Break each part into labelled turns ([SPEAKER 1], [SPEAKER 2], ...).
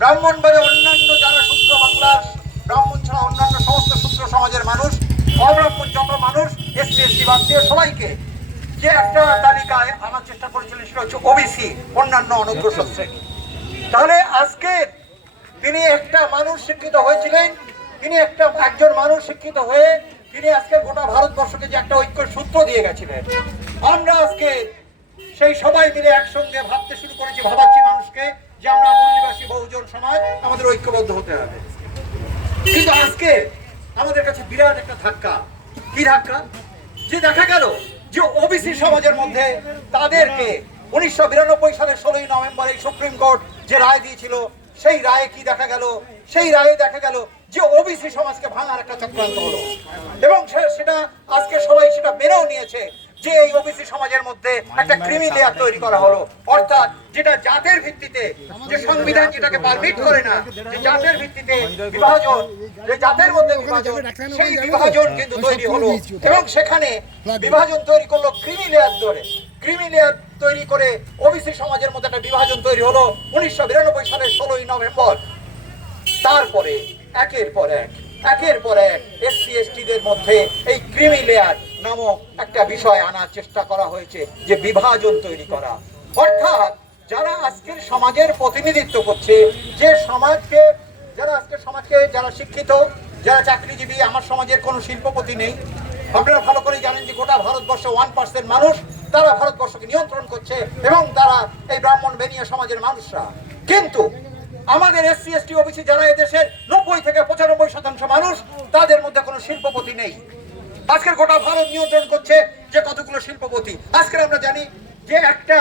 [SPEAKER 1] ব্রাহ্মণবাদে অন্যান্য যারা সূত্র বাংলার ব্রাহ্মণ ছাড়া অন্যান্য সমস্ত সূত্র সমাজের মানুষ, অব্রাহ্মণ যত মানুষ, এসসি, এসটি বাদ দিয়ে সবাইকে যে একটা তালিকায় আনার চেষ্টা করেছিলেন সেটা হচ্ছে ওবিসি অন্যান্য অনগ্রসর শ্রেণি। তাহলে আজকে তিনি একটা মানুষ শিক্ষিত হয়েছিলেন, তিনি একটা একজন মানুষ শিক্ষিত হয়ে তিনি আজকে গোটা ভারতবর্ষকে যে একটা ঐক্য সূত্র দিয়ে গেছিলেন। আমরা আজকে সেই সবাই মিলে একসঙ্গে ভাবতে শুরু করেছি, ভাবাচ্ছি মানুষকে যে আমরা মূল্যবাসী বহুজন সমাজ আমাদের ঐক্যবদ্ধ হতে হবে। কিন্তু আজকে আমাদের কাছে বিরাট একটা ধাক্কা। কি ধাক্কা? যে দেখা গেল যে ওবিসি সমাজের মধ্যে তাদেরকে উনিশশো বিরানব্বই সালের ষোলোই নভেম্বর সুপ্রিম কোর্ট যে রায় দিয়েছিল, সেই রায়ে কি দেখা গেল? সেই রায়ে দেখা গেল যে ওবিসি সমাজকে ভাঙার একটা চক্রান্ত হলো। এবং সেটা আজকে সবাই সেটা মেনেও নিয়েছে। যে এই ওবিসি সমাজের মধ্যে একটা ক্রিমি লেয়ার তৈরি করা হলো। অর্থাৎ যেটা জাতের ভিত্তিতে যে সংবিধান যেটাকে পারমিট করে না যে জাতের ভিত্তিতে বিভাজন যে জাতের মধ্যে বিভাজন সেই বিভাজন কিন্তু তৈরি হলো। এবং সেখানে বিভাজন তৈরি করল ক্রিমি লেয়ার ধরে। ক্রিমি লেয়ার তৈরি করে ওবিসি সমাজের মধ্যে একটা বিভাজন তৈরি হলো উনিশশো বিরানব্বই সালের ষোলোই নভেম্বর। তারপরে একের পর এক একের পর এক এসসি এসটিদের মধ্যে এই ক্রিমি লেয়ার নামক একটা বিষয় আনার চেষ্টা করা হয়েছে, যে বিভাজন তৈরি করা। অর্থাৎ যারা আজকের সমাজের প্রতিনিধিত্ব করছে, যে সমাজকে, যারা আজকের সমাজকে যারা শিক্ষিত, যারা চাকরিজীবী, আমার সমাজের কোনো শিল্পপতি নেই, আপনারা ভালো করে জানেন যে গোটা ভারতবর্ষ ওয়ান পার্সেন্ট মানুষ তারা ভারতবর্ষকে নিয়ন্ত্রণ করছে এবং তারা এই ব্রাহ্মণ বেনিয়া সমাজের মানুষরা। কিন্তু আমাদের এসসি, এসটি, ওবিসি যারা এদেশের নব্বই থেকে পঁচানব্বই শতাংশ মানুষ, তাদের মধ্যে কোনো শিল্পপতি নেই। আজকের গোটা ভারত নিয়ন্ত্রণ করছে যে কতগুলো শিল্পপতি। আজকের আমরা জানি যে একটা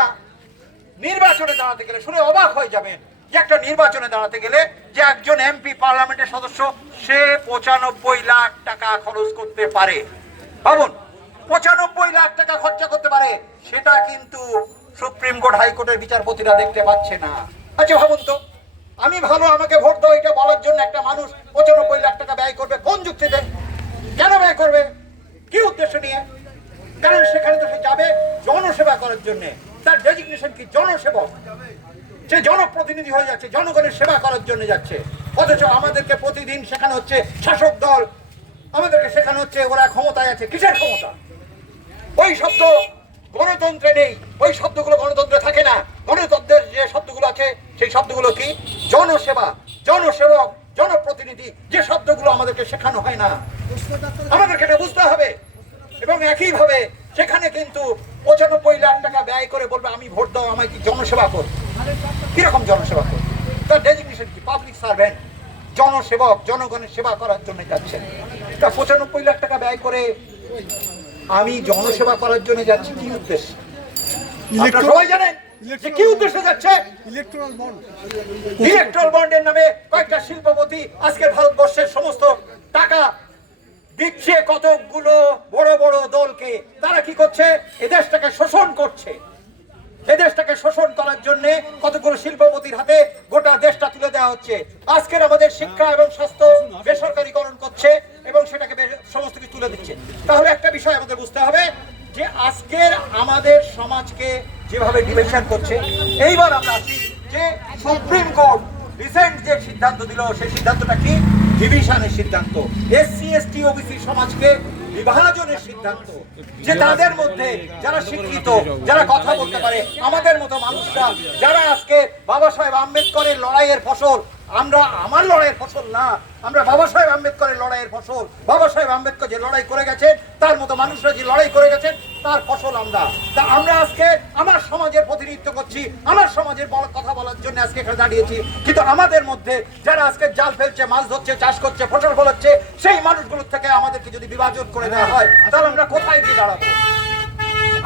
[SPEAKER 1] নির্বাচনে দাঁড়াতে গেলে শুনে অবাক হয়ে যাবেন, যে একটা নির্বাচনে দাঁড়াতে গেলে যে একজন এমপি পার্লামেন্টের সদস্য, সে পঁচানব্বই লাখ টাকা খরচ করতে পারে। ভাবুন, পঁচানব্বই লাখ টাকা খরচা করতে পারে, সেটা কিন্তু সুপ্রিম কোর্ট হাইকোর্টের বিচারপতিরা দেখতে পাচ্ছে না। আচ্ছা ভাবুন তো, আমি ভালো আমাকে ভোট দাও এটা বলার জন্য একটা মানুষ পঁচানব্বই লাখ টাকা ব্যয় করবে, কোন যুক্তিতে? কেন ব্যয় করবে? কি উদ্দেশ্য নিয়ে? কারণ সেখানে তো সে যাবে জনসেবা করার জন্য। তার ডেজিগনেশন কি? জনসেবক। সে জনপ্রতিনিধি হয়ে যাচ্ছে, জনগণের সেবা করার জন্য যাচ্ছে। অথচ আমাদেরকে প্রতিদিন সেখানে হচ্ছে শাসক দল, আমাদেরকে শেখানো হচ্ছে ওরা ক্ষমতায় আছে। কিসের ক্ষমতা? ওই শব্দ গণতন্ত্রে নেই। ওই শব্দগুলো গণতন্ত্রে থাকে না। গণতন্ত্রের যে শব্দগুলো আছে, সেই শব্দগুলো কি? জনসেবা। জনসেবক, জনপ্রতিনিধি, যে শব্দগুলো আমাদেরকে শেখানো হয় না। আমাদেরকে এটা বুঝতে হবে। একইভাবে সেখানে কিন্তু পঁচানব্বই লাখ টাকা ব্যয় করে বলবে আমি ভোট দাও আমায় কি জনসেবা কর? কীরকম জনসেবা কর তার ডেজিগনেশন কি? পাবলিক সার্ভেন্ট জনসেবক জনগণের সেবা করার জন্য যাচ্ছেন। তা পঁচানব্বই লাখ টাকা ব্যয় করে আমি জনসেবা করার জন্য যাচ্ছি কি উদ্দেশ্য? সবাই জানেন যে কি উদ্দেশ্যে যাচ্ছে?
[SPEAKER 2] ইলেকট্রাল বন্ড
[SPEAKER 1] ইলেকট্রাল বন্ডের নামে কয়েকটা শিল্পপতি আজকের ভারতবর্ষের সমস্ত টাকা দিচ্ছে কতগুলো বড় বড় দলকে। তারা কি করছে? এ দেশটাকে শোষণ করছে। এ দেশটাকে শোষণ করার জন্য কতগুলো শিল্পপতির হাতে গোটা দেশটা তুলে দেওয়া হচ্ছে। আজকের আমাদের শিক্ষা এবং স্বাস্থ্য বেসরকারীকরণ করছে এবং সেটাকে সমস্ত কিছু তুলে দিচ্ছে। তাহলে একটা বিষয় আমাদের বুঝতে হবে যে আজকের আমাদের সমাজকে যেভাবে ডিভিশন করছে, এইবার আমরা আসি যে সুপ্রিম কোর্ট রিসেন্ট যে সিদ্ধান্ত দিল, সেই সিদ্ধান্তটা কি? ডিভিশনের সিদ্ধান্ত। এসসি এসটি ওবিসি সমাজকে বিভাজনের সিদ্ধান্ত যে তাদের মধ্যে যারা শিক্ষিত, যারা কথা বলতে পারে, আমাদের মতো মানুষরা, যারা আজকে বাবা সাহেব আম্বেদকরের লড়াইয়ের ফসল, আমরা আমার লড়াইয়ের ফসল না, আমরা বাবা সাহেব আম্বেদকরের লড়াইয়ের ফসল। বাবা সাহেব আম্বেদকর যে লড়াই করে গেছে তার মতো মানুষরা যে লড়াই করে গেছেন, তার ফসল আমরা। তা আমরা আজকে আমার সমাজের প্রতিনিধিত্ব করছি, আমার সমাজের বড় কথা বলার জন্য আজকে এখানে দাঁড়িয়েছি। কিন্তু আমাদের মধ্যে যারা আজকে জাল ফেলছে, মাছ ধরছে, চাষ করছে, ফসল ফলাচ্ছে সেই মানুষগুলোর থেকে আমাদেরকে যদি বিভাজন করে দেওয়া হয়, তাহলে আমরা কোথায় গিয়ে দাঁড়াবো?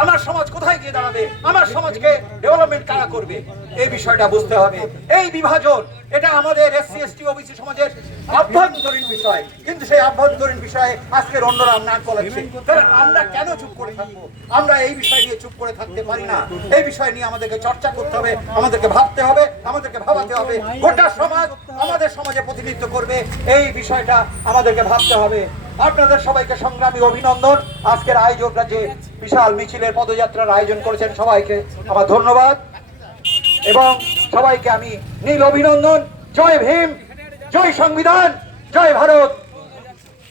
[SPEAKER 1] আমার সমাজ কোথায় গিয়ে দাঁড়াবে? আমার সমাজকে ডেভেলপমেন্ট কারা করবে? এই বিষয়টা বুঝতে হবে। এই বিভাজন, এটা আমাদের এসসি এসটি ওবিসি সমাজের আভ্যন্তরীণ বিষয়। কিন্তু সেই আভ্যন্তরীণ বিষয়ে আজকের অন্যরা নাক গলাচ্ছে তাহলে আমরা কেন চুপ করে থাকব? আমরা এই বিষয় নিয়ে চুপ করে থাকতে পারি না। এই বিষয় নিয়ে আমাদেরকে চর্চা করতে হবে, আমাদেরকে ভাবতে হবে, আমাদেরকে ভাবাতে হবে। গোটা সমাজ আমাদের সমাজে প্রতিনিধিত্ব করবে, এই বিষয়টা আমাদেরকে ভাবতে হবে। আপনাদের সবাইকে সংগ্রামী অভিনন্দন। আজকের আয়োজকরা যে বিশাল মিছিলের পদযাত্রার আয়োজন করেছেন সবাইকে আমার ধন্যবাদ। এবং সবাইকে আমি নীল অভিনন্দন। জয় ভীম, জয় সংবিধান, জয় ভারত।